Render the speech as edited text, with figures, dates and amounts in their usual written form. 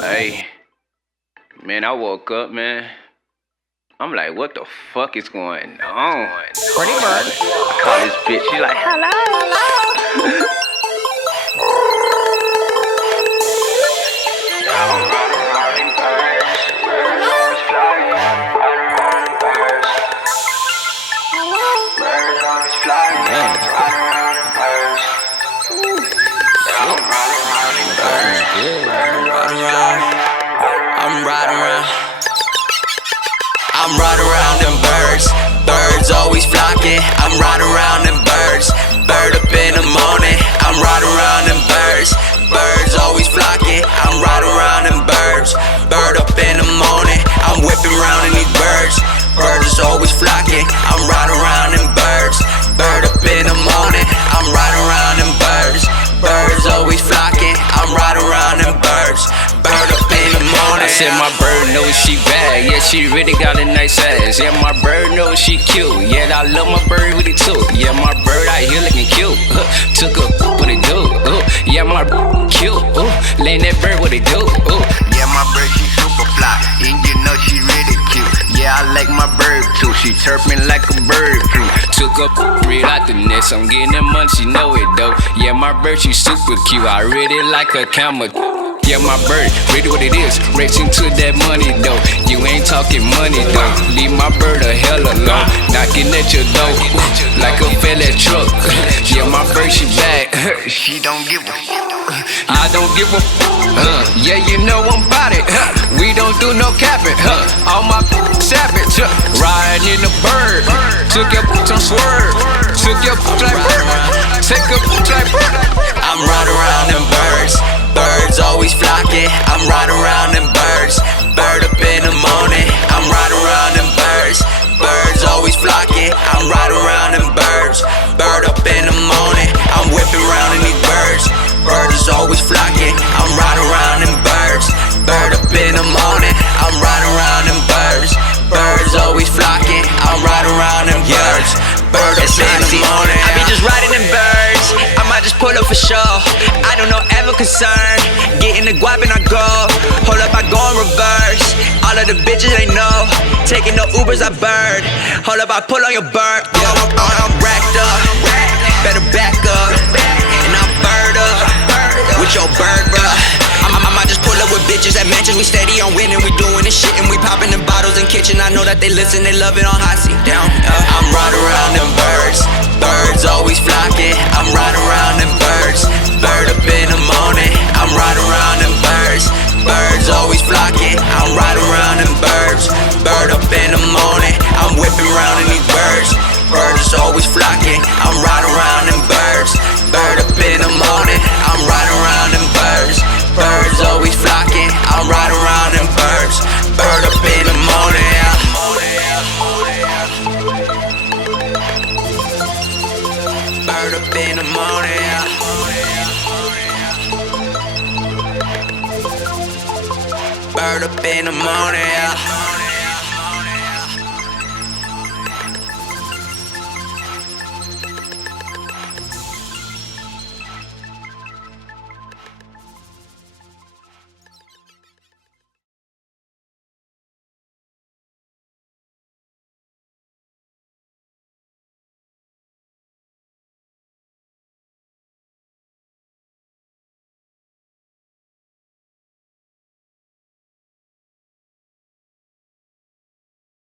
Hey, man, I woke up, man. I'm like, what the fuck is going on? Pretty bird. I call this bitch, she like, hello, hello. I'm riding around them birds, birds always flocking. I'm riding around them birds, bird up in the morning. I'm riding around them birds, birds always flocking. I'm riding around them birds, bird up in the morning. I'm whipping around in these birds, birds always flocking. I'm riding around them birds, bird up in the morning. I'm riding around them birds, birds always flocking. I'm riding around them birds, bird up in the morning. I said my bird knows she bad, yeah, she really got a nice ass. Yeah, my bird knows she cute, yeah, I love my bird with it too. Yeah, my bird out here looking cute, took a what it do, yeah, my cute, laying that bird what it do, yeah, my bird she super fly, and you know she really cute. Yeah, I like my bird too, she chirping like a bird too. Took up real out the nest, I'm getting that money, she know it though. Yeah, my bird she super cute, I really like her camera. Yeah, my bird, really what it is, racing to that money though. You ain't talking money though, leave my bird a hell alone. Knocking at your door, like a fella truck. Yeah, my bird, she bad, she don't give a I don't give a yeah, you know I'm bout it, we don't do no capping, all my savage, riding in the bird. Took your on swerve, took your like bird, take a like bird. I'm riding around them birds, birds always flocking. I'm riding around them birds, bird up in the morning. I'm riding around them birds, birds always flocking. I'm riding around them birds, bird up in the morning. I'm whipping around in these birds, birds always flocking. I'm riding around them birds, bird up in the morning. I'm riding around them birds, birds always flocking. I'm riding around them birds, bird up in the morning. I be just riding them birds, I might just pull up for sure. I don't know, ever concerned, getting the guap and I go. Hold up, I go in reverse. All of the bitches they know, taking the Ubers I bird. Hold up, I pull on your bird. I'm racked up, better back up, and I'm bird up with your bird, bruh. I might just pull up with bitches at mansions. We steady on winning, we doing this shit and we popping them bottles in kitchen. I know that they listen, they love it on hot seat down. I'm riding around them birds, birds always flocking. I'm riding around them birds, bird up in the morning. I'm riding around them birds, birds always flocking. I'm riding around them birds, bird up in the morning. I'm whipping around in these birds, birds always flocking. I'm riding around them birds, bird up in the morning. I'm riding around them birds, birds always flocking. I'm riding around them birds, bird up in the morning. Bird up in the morning. Bird up in the morning.